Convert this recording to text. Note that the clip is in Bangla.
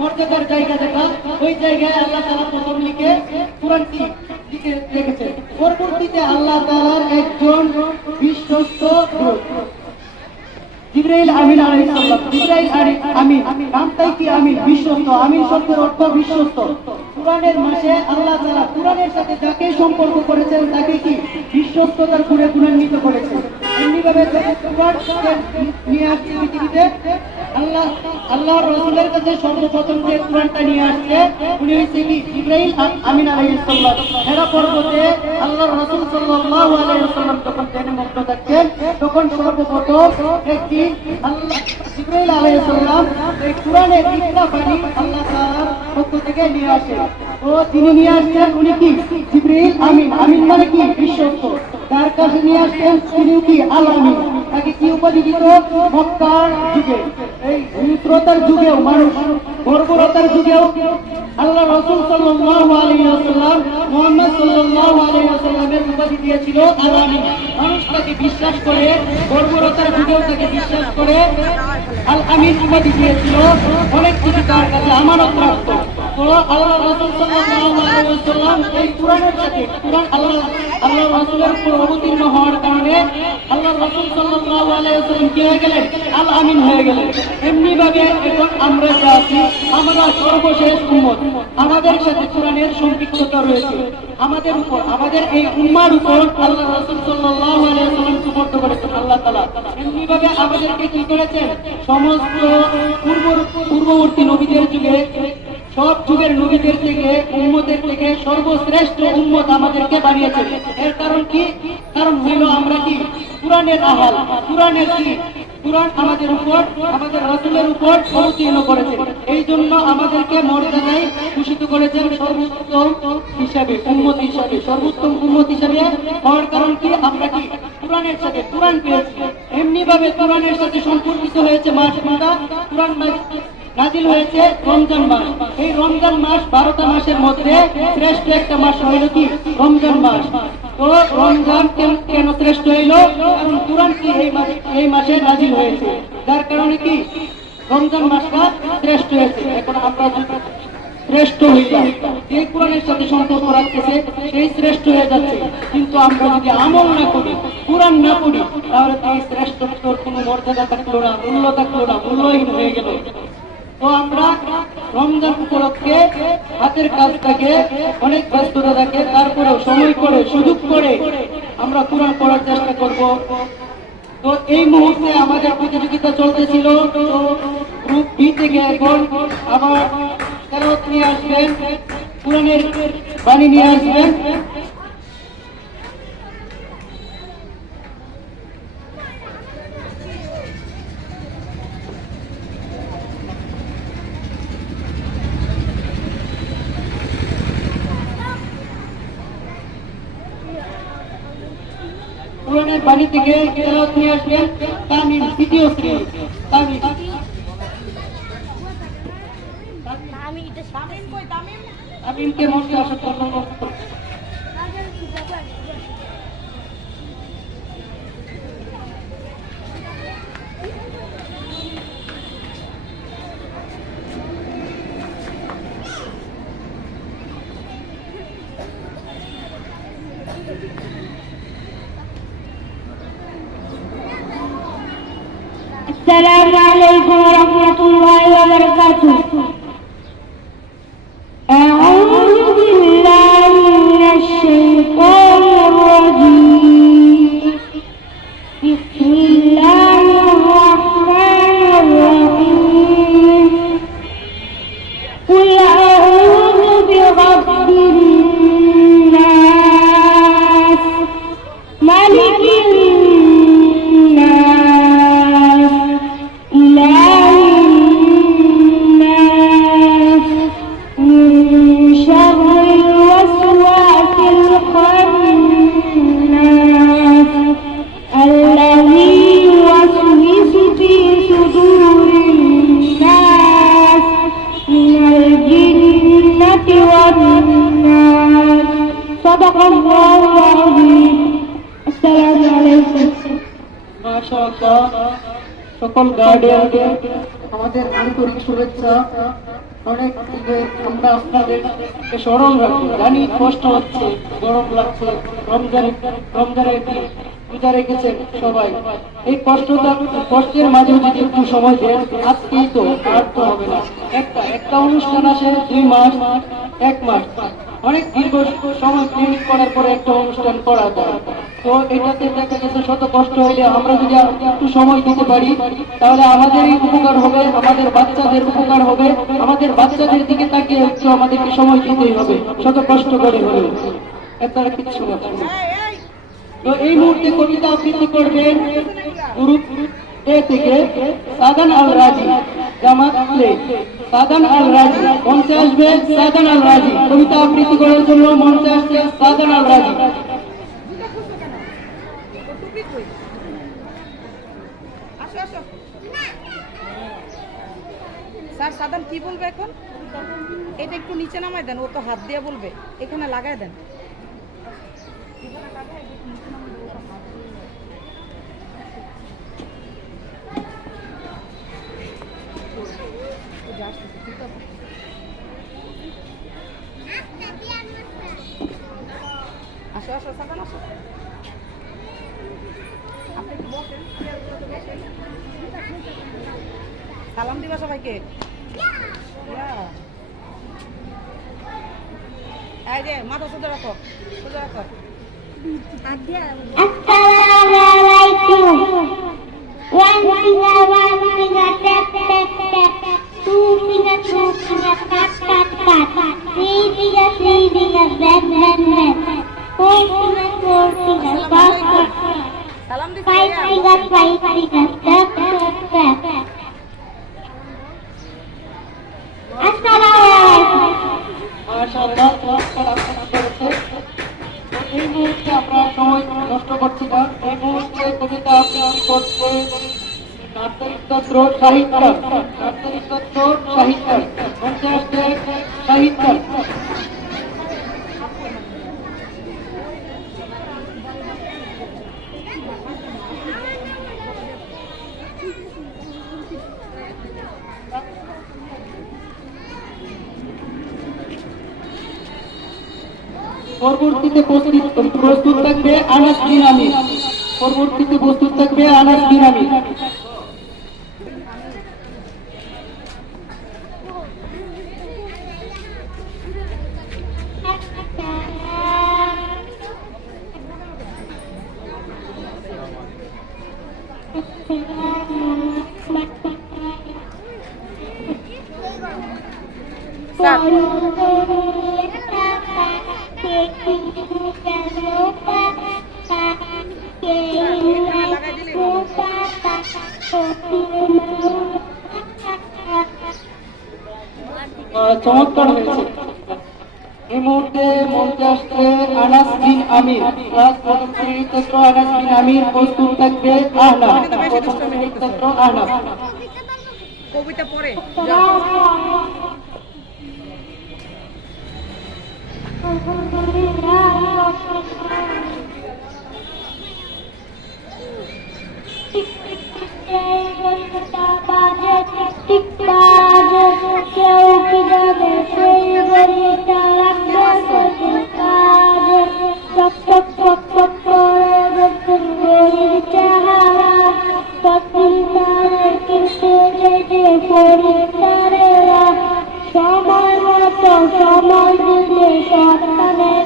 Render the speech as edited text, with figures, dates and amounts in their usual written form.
মর্যাদার জায়গা যেটা, ওই জায়গায় আল্লাহ তাআলা প্রথম লিখে কোরআনটি লিখে রেখেছেন। পরবর্তীতে আল্লাহ তাআলার একজন বিশ্বস্ত জিবরাইল আমিন আলাইহিস সালাম, জিবরাইল আমিন নামটাই কি আমিন, বিশ্বস্ত। আমিন শব্দের অর্থ বিশ্বস্ত। কুরআনের মাসে আল্লাহ তাআলা কুরআনের সাথে যাকে সম্পর্ক করেছেন তাকে কি বিশ্বস্ততার গুণে গুণান্বিত করেছেন। এমনিভাবে কুরআন নিয়ে আসছে পৃথিবীতে আল্লাহর রাসূলের কাছে সর্বপ্রথম যে কুরআনটা নিয়ে আসছে উনি হচ্ছে কি জিবরাইল আমিন আলাইহিস সালাম। হেরা পর্বতে আল্লাহর রাসূল সাল্লাল্লাহু আলাইহি ওয়াসাল্লাম যখন ধ্যানে মগ্ন থাকতেন তখন সর্বপ্রথম একদিন আল্লাহ জিবরাইল আলাইহিস সালাম এই কুরআনের ইকরা বাণী আল্লাহ তাআলার পক্ষ থেকে নিয়ে আসে। তো তিনি নিয়ে আসছেন উনি কি জিবরাইল আমিন। আমিন মানে কি বিশ্বস্ত। তার কাছে নিয়ে আসছেন তিনি কি আল আমিন। তাকে কি উপাধি দিত? মক্কার যুগে, এই মিত্রতার যুগেও, মানুষ বর্বরতার যুগেও আল্লাহ রাসূল সাল্লাল্লাহু আলাইহি ওয়াসাল্লাম মুহাম্মদ সাল্লাল্লাহু আলাইহি ওয়াসাল্লামের উপাধি দিয়েছিল আল আমিন। মানুষ তাকে বিশ্বাস করে, বর্বরতার যুগেও তাকে বিশ্বাস করে আল আমিন উপাধি দিয়েছিল। অনেক কিছু তার কাছে আমানত রাখত। তো আল্লাহ রাসূল সাল্লাল্লাহু আলাইহি ওয়াসাল্লাম এই কুরআনের সাথে আল্লাহ রাসূলের উপর অবতীর্ণ হওয়ার কারণে আল্লাহ রাসূল সাল্লাল্লাহু আলাইহি ওয়াসাল্লাম কি হয়ে গেলেন? আল আমিন হয়ে গেলেন। এমনি ভাবে এখন আমরা যা আছি, আমরা সর্বশেষ উম্মত, আমাদের সাথে কুরআনের সম্পৃক্ততা রয়েছে। আমাদের উপর, আমাদের এই উম্মার উপর আল্লাহ রাসূল সাল্লাল্লাহু আলাইহি ওয়াসাল্লাম সুবর্দ করেছেন আল্লাহ তাআলা। এমনি ভাবে আমাদেরকে কি করেছেন? সমস্ত পূর্ববর্তী নবীদের যুগে, সব যুগের নবীদের থেকে, উম্মতের থেকে সর্বশ্রেষ্ঠ উম্মত আমাদেরকে বানিয়েছেন। এর কারণ কি? কারণ হইল আমরা কি কুরআনের আহাল, কুরআনের কি কুরআন আমাদের উপর, আমাদের রাসূলের উপর অবতীর্ণ করেছেন। এই জন্য আমাদেরকে মর্যাদায় ভূষিত করেছেন সর্বোত্তম হিসাবে, উম্মত হিসাবে। সর্বোত্তম উম্মত হিসাবে হওয়ার কারণ কি? আমরা কি কুরআনের সাথে কুরআন পেয়েছি। এমনি ভাবে কুরআনের সাথে সম্পর্কিত হয়েছে মাস কোনটা? কুরআন নাজিল হয়েছে রমজান মাস। এই রমজান মাস 12টা মাসের মধ্যে শ্রেষ্ঠ একটা মাস হইল কি রমজান মাস। তো রমজান কেন শ্রেষ্ঠ হইল? কারণ কুরআন কি এই মাসে নাজিল হয়েছে, যার কারণে কি রমজান মাসটা শ্রেষ্ঠ হয়েছে। এখন আমরা শ্রেষ্ঠ হইলাম, যে কোরআনের সাথে সম্পর্ক রাখতেছে সেই শ্রেষ্ঠ হয়ে যাচ্ছে। কিন্তু আমরা যদি আমল না করি, কুরআন না পড়ি, তাহলে এই শ্রেষ্ঠত্বর কোনো মর্যাদা থাকলো না, মূল্য থাকলো না, মূল্যহীন হয়ে গেল। তো আমরা রমজান উপলক্ষে হাতের কাজ থাকে, অনেক ব্যস্ততা থাকে, তারপরেও সময় করে, সুযোগ করে আমরা কুরআন পড়ার চেষ্টা করব। তো এই মুহূর্তে আমাদের প্রতিযোগিতা চলতেছিল। তো গ্রুপ বি থেকে এখন আবার তেলাওয়াত নিয়ে আসবেন, কুরআনের বাণী নিয়ে আসবেন। কুরআনের বাণী থেকে তেলাওয়াত নিয়ে আসবেন তামিম, দ্বিতীয় শ্রেণী তামিম। তামিমকে মঞ্চে আসার জন্য অনুরোধ করছি। السلام عليكم ورحمة الله وبركاته. أعوذ بالله من الشيطان الرجيم. بسم الله الرحمن الرحيم. قل أعوذ برب الناس ملك সকল গার্ডিয়ানকে আমাদের আন্তরিক শুভেচ্ছা অনেক দিকে আমরা আপনাদেরকে স্মরণ রাখি, জানি কষ্ট হচ্ছে, গরম লাগছে, রমজানের দিন পূজা রেখেছেন সবাই। এই কষ্টের মাঝেও যদি একটু সময় দেন, আজকেই তো আর তো হবে না, একটা অনুষ্ঠান আসে 2 মাস 1 মাস, অনেক দীর্ঘ সময় ট্রেনিং করার পরে একটা অনুষ্ঠান করা যায়। তো এটাতে দেখা গেছে শত কষ্ট হইলে আমরা যদি একটু সময় দিতে পারি, তাহলে আমাদেরই উপকার হবে, আমাদের বাচ্চাদের উপকার হবে, আমাদের বাচ্চাদের দিকে তাকিয়ে একটু আমাদেরকে সময় দিতেই হবে, শত কষ্ট করে হলেও। এছাড়া কিছু না। তো এই মুহূর্তে কবিতা আবৃত্তি করবেন গ্রুপ এ থেকে সাদান আল রাজি, জামাত প্লে। সাদান আল রাজি মঞ্চে আসবে। সাদান আল রাজি কবিতা আবৃত্তি করার জন্য মঞ্চে আসছে সাদান আল রাজি। স্যার সাদান কি বলবে এখন? এটা একটু নিচে নামায় দেন, ও তো হাত দিয়ে বলবে, এখানে লাগায় দেন। আসো আসো সাদান আসো। আপনি কি বলছেন? সালাম দিবা সবাইকে। এই যে মাথা সোজা রাখো, সোজা রাখো। আসসালামু আলাইকুম। One finger, tap, tap, tap. Two finger, cut, cut, cut. Three finger, bang, bang, bang. Four finger, pass, pass. সালাম দিছি। Five finger, tap, tap, tap. আসসালামু আলাইকুম। মাশাআল্লাহ, চমৎকার আলোচনা করেছে। এই মুহূর্তে আমরা সময় নষ্ট করছি না। এই মুহূর্তে কবিতা আবৃত্তি করছে নার্সারি ছাত্র সাহিত্যকার, নার্সারি ছাত্র সাহিত্যকার মঞ্চে আসছে সাহিত্যকার। পরবর্তীতে প্রস্তুত থাকবে আনাস বিন আমির। পরবর্তীতে প্রস্তুত থাকবে আনাস বিন আমির। চমৎকার হয়েছে। এই মুহূর্তে মঞ্চে আসছে আনাস বিন আমির, ক্লাস প্রথম শ্রেণীর ছাত্র আনাস বিন আমির। প্রস্তুত থাকবে আহনাফ, প্রথম শ্রেণীর ছাত্র আহনাফ। কবিতা পড়ে সময় মতো সময় দিলে সন্তানের